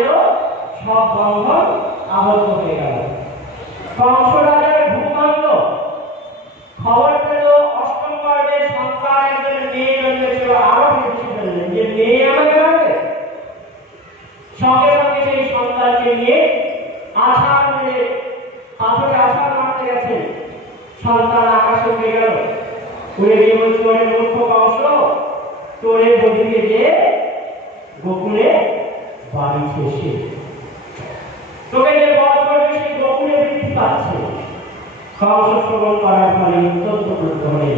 এলো, সব বন্ধন আবদ্ধ হয়ে গেল। কংস রাজার ঘুম ভাঙল, খবর পেল অষ্টম পর্বের সন্তান একজন মেয়ে জন্মেছিল। আরো বেশি ফেললেন যে মেয়ে আমাকে মারবে। সঙ্গে সঙ্গে সেই সন্তানকে নিয়ে আছাড় মেরে পাথরে আছাড় মারতে গেছেন। সন্তান আকাশে উড়ে গেল, উড়ে গিয়ে বলছে, ওরে মূর্খ কংস, তোরে বধিকে যে গোকুলে বাড়ি শেষে তোকে যে বধ করবে সেই গোকুলে বৃদ্ধি পাচ্ছে। কংস শ্রবণ করার ফলে অত্যন্ত ক্রুদ্ধ হয়ে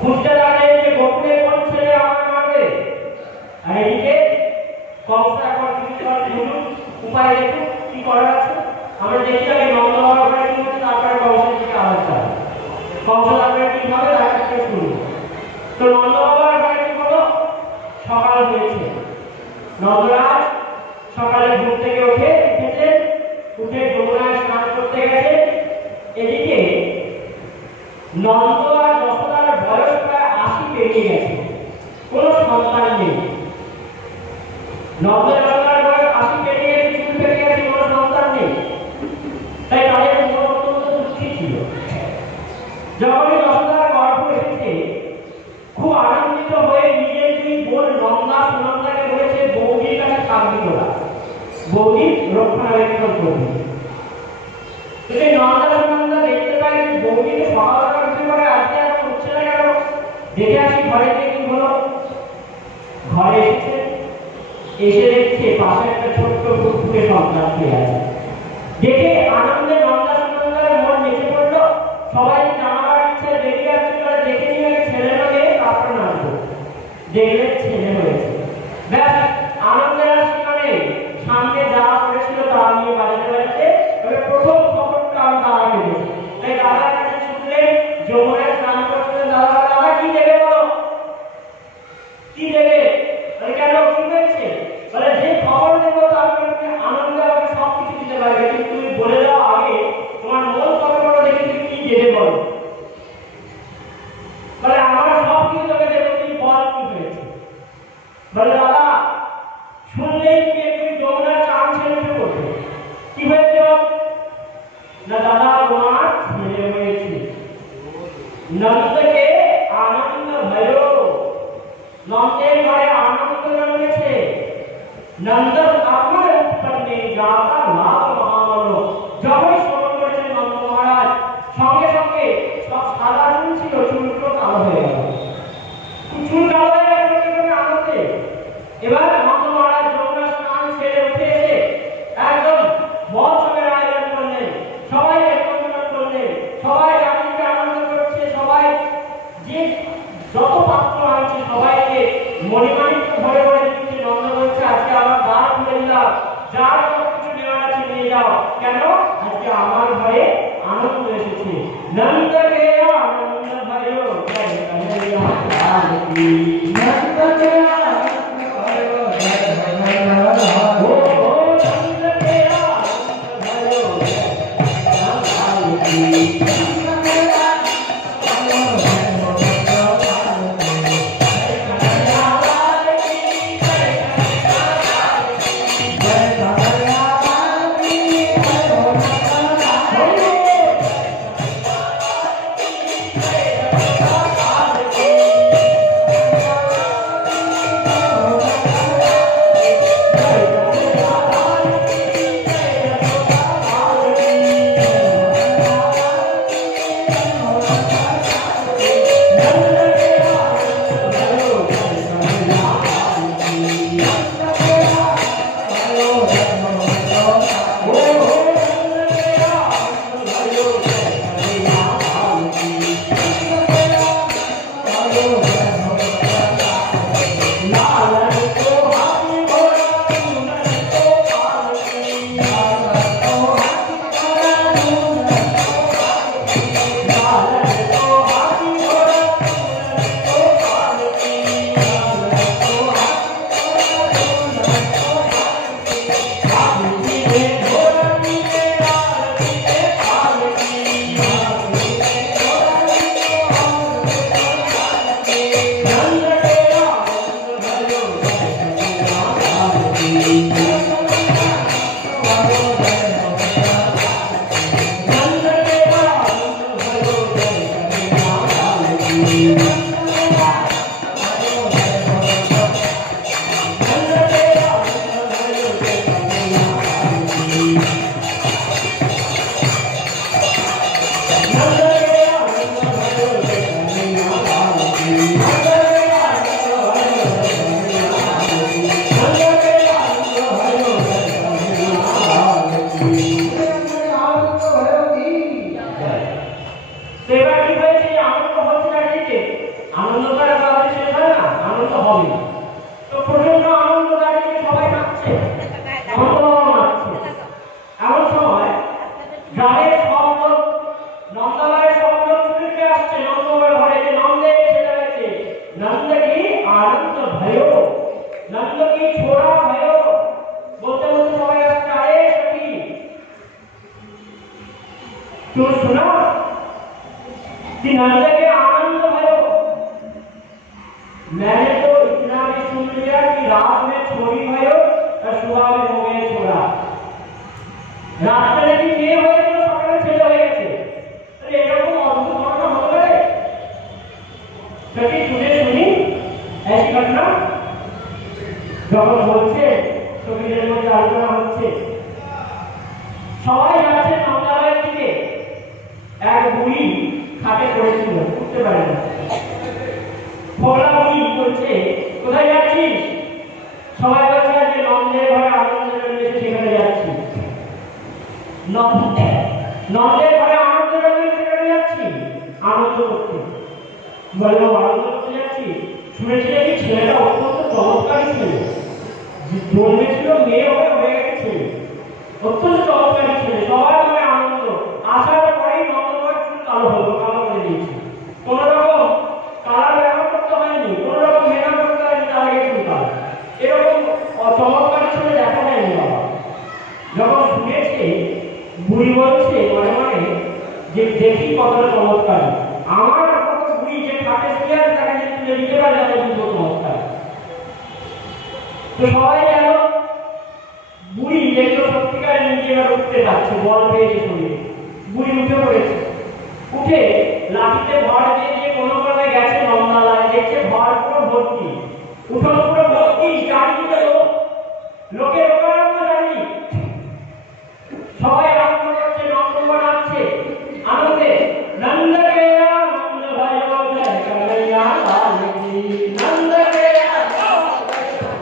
খুঁজতে লাগলেন যে গোকুলে কোন ছেলে আমাকে মারবে। আর এদিকে কংস এখন উপায় একটু কি করার আছে। আমরা দেখি আগে নন্দ বাবার ঘরে কি হচ্ছে, তারপরে কংসের দিকে আওয়াজ যায়। কংস তারপরে কিভাবে তাকে শুনবো। তো নন্দ বাবার ঘরে কি হলো, সকাল হয়েছে। নন্দরাজ সকালে ঘুম থেকে উঠেছেন, উঠে যমুনায় স্নান করতে গেছে। এদিকে নন্দ আর যশোদার বয়স প্রায় 80 পেরিয়ে গেছে, কোনো সন্তান নেই। নন্দ যশোদার বয়স 80 পেরিয়ে গেছে, চুল পেকে গেছে, কোনো সন্তান নেই। তাই তাদের মন অত্যন্ত দুঃখী ছিল। যখনই যশোদার গর্ভ এসেছে, খুব আনন্দিত হয়ে নিজের দুই বোন নন্দা সুনন্দাকে বলেছে বৌদির কাছে থাকবি তোরা, বৌদি রক্ষণাবেক্ষণ করবি। যদি নন্দা সুনন্দা দেখতে পাই বৌদিকে সকালবেলা উঠে পড়ে আজকে আর উঠছে না কেন, দেখে আসি ঘরে গিয়ে কি হলো। ঘরে এসে দেখছে পাশে একটা ছোট্ট ফুটফুটে সন্তান শুয়ে আছে। দেখে আনন্দে নন্দা সুনন্দার মন নেচে পড়লো। সবাই জানাবার ইচ্ছে বেরিয়ে আসছে, দেখে নিয়ে ছেলে মেয়ে তারপর নাচবো। দেখলে ছেলে হয়েছে, ব্যাস আনন্দের আর সেখানে সামনে যা করেছিল তা নিয়ে বাজাতে বাজাতে তবে প্রথম খবরটা আমি দাদাকে দেবো। তাই দাদার কাছে শুনলেন যমুনায় স্নান করছিলেন। দাদা দাদা কি দেবে বলো, কি দেবে? কেন কি হয়েছে? বলে যে খবর দেবো তার আনন্দে আমাকে সবকিছু দিতে পারবে, কিন্তু তুমি বলে দাও আগে তোমার মন কত দেখে তুমি কি দেবে বলো। বলে আমার সব কিছু তোকে দেবো, তুমি বল কি হয়েছে। বলে দাদা শুনলেই তুমি যমুনার চান ছেড়ে করবে। কি হয়েছে? না দাদা তোমার ছেলে হয়েছে। নন্দকে আনন্দ ভয়, নন্দের ঘরে আনন্দ জন্মেছে। নন্দ আপনার উৎপন্নে যাতা লাভ মহামন। যখনই শ্রবণ করেছেন নন্দ মহারাজ, সঙ্গে সঙ্গে সব সাদা চুল ছিল, চুলগুলো কালো হয়ে গেল। চুল কালো হয়ে গেল আনন্দে। এবার নন্দ মহারাজ যমুনা স্নান ছেড়ে উঠে এসে একদম মহোৎসবের আয়োজন করলেন, সবাই নিমন্ত্রণ করলেন, সবাই রানীকে আনন্দ করছে। সবাই যে যত পাত্র আনছে সবাইকে মণিমাণিক্য ভরে ভরে দিচ্ছে। নন্দ বলছে আজকে আমার দ্বার খুলে দিলাম, যার যত কিছু নেওয়ার আছে নিয়ে যাও। কেন? আজকে আমার ঘরে আনন্দ এসেছে। নন্দকে আনন্দ ভয়ো নন্দকে तो सुना कि नंद के आनंद भयो। मैंने तो इतना भी सुन लिया कि रात में छोरी भयो और सुबह में हो गए छोरा। रात में लेकिन ये हुए तो सकाल चले हुए थे। अरे ये लोग अद्भुत घटना हो गए। कभी तूने सुनी ऐसी घटना? যখন বলছে ছবিদের মধ্যে আলোচনা হচ্ছে, সবাই যাচ্ছে নন্দালয়ের দিকে। এক বুড়ি খাটে পড়েছিল, উঠতে পারে না। ফোলা বুড়ি বলছে, কোথায় যাচ্ছিস? সবাই বলছে আজকে নন্দের ঘরে আনন্দ রয়েছে, সেখানে যাচ্ছি। নন্দের ঘরে আনন্দ রয়েছে, সেখানে যাচ্ছি আনন্দ করতে। বললাম আনন্দ করতে যাচ্ছি, শুনেছি নাকি ছেলেটা অত্যন্ত চমৎকারী ছেলে, জন্মেছিল মেয়ে হয়ে গেছে ছেলে, অত্যন্ত চমৎকারী ছেলে। সবার মনে আনন্দ। আসার পরেই নন্দঘর চুল কালো হলো, কালো করে দিয়েছে। কোন রকম কালার ব্যবহার করতে হয়নি, কোন রকম মেকআপ করতে হয়নি, তার আগে চুল কালো। এরকম চমৎকারী ছেলে দেখা যায়নি বাবা। যখন শুনেছে বুড়ি বলছে মনে মনে যে দেখি কতটা চমৎকারী। আমার মতো বুড়ি যে খাটে শুয়ে আছে তাকে যদি তুলে দিতে পারে তাহলে বুঝবো চমৎকার। তো সবাই গেল। বুড়ি যেগুলো সত্যিকার নিজেরা উঠতে যাচ্ছে, বল পেয়েছে শরীরে। বুড়ি উঠে পড়েছে, উঠে লাঠিতে ভর দিয়ে দিয়ে কোনো ক্রমে গেছে নন্দালয়। দেখছে ভর পুরো ভর্তি, উঠোন পুরো ভর্তি, চারিদিকে লোক, লোকের লোকারণ্য জানি। সবাই আনন্দ করছে, নন্দঘর নাচছে আনন্দে। নন্দ গয়া নন্দ भयो জয় কনৈয়া লাল কি, নন্দ গয়া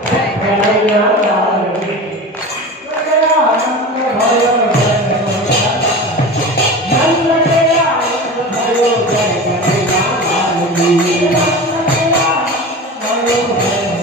জয় কনৈয়া লাল কি, নন্দ भयो জয় কনৈয়া, নন্দ গয়া নন্দ भयो জয় কনৈয়া লাল কি, নন্দ গয়া নন্দ भयो জয়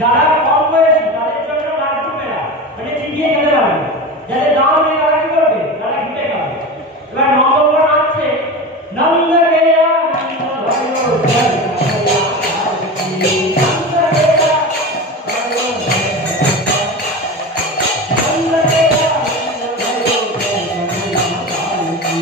যারা কম বয়সী তাদের জন্য লাড্ডু মেলা, মানে চিবিয়ে খেতে পারবে। যাদের দাম নেই তারা কি করবে? তারা ঘুটে খাবে। এবার নন্দঘর নাচছে, নন্দ গয়া নন্দ भयो জয় কনৈয়া লাল কি, নন্দ গয়া भयो জয় কনৈয়া, নন্দ গয়া নন্দ भयो জয় কনৈয়া লাল কি,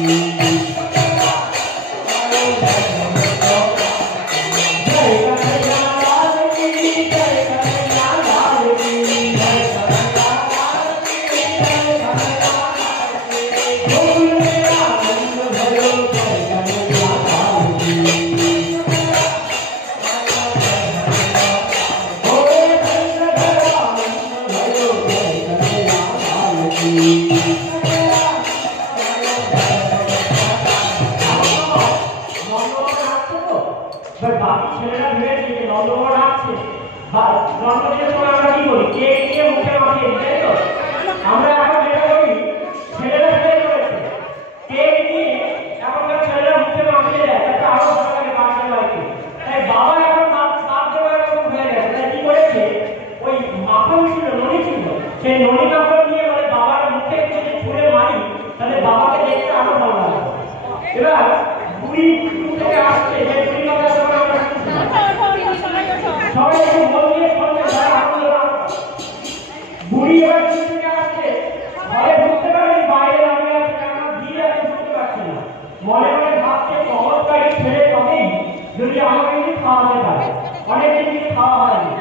বাকি ছেলেরা ভেবেছে যে নন্দঘর নাচছে। জন্মদিনের সময় আমরা কি করি? কেক নিয়ে মুখে মাখিয়ে দিই, তাই তো? আমরা এখন যেটা করি, ছেলেরা ভেবে করেছে কেক নিয়ে এখনকার ছেলেরা মুখে মাখিয়ে দেয়, তাতে আরো ভালো লাগে বাচ্চার বাড়িতে। তাই বাবা এখন নাচ দেওয়ার এরকম হয়ে গেছে। তাই কি করেছে, ওই মাখন ছিল, ননি ছিল, সেই ননি মাখন নিয়ে বলে বাবার মুখে যদি ছুঁড়ে মারি তাহলে বাবাকে দেখতে আরো ভালো লাগে। এবার বুড়ি থেকে আসছে, যে বুড়ি কথা সবাই একটু মন দিয়ে শুনতে চায়, আনন্দ পায়। বুড়ি এবার থেকে আসছে, ঘরে ঢুকতে পারেনি, বাইরে দাঁড়িয়ে আছে, কেননা ভিড় আছে, ঢুকতে পারছে না। মনে মনে ভাবছে চমৎকারী ছেলে তবেই যদি আমাকে কিছু খাওয়াতে পারে, অনেকদিন কিছু খাওয়া হয়নি।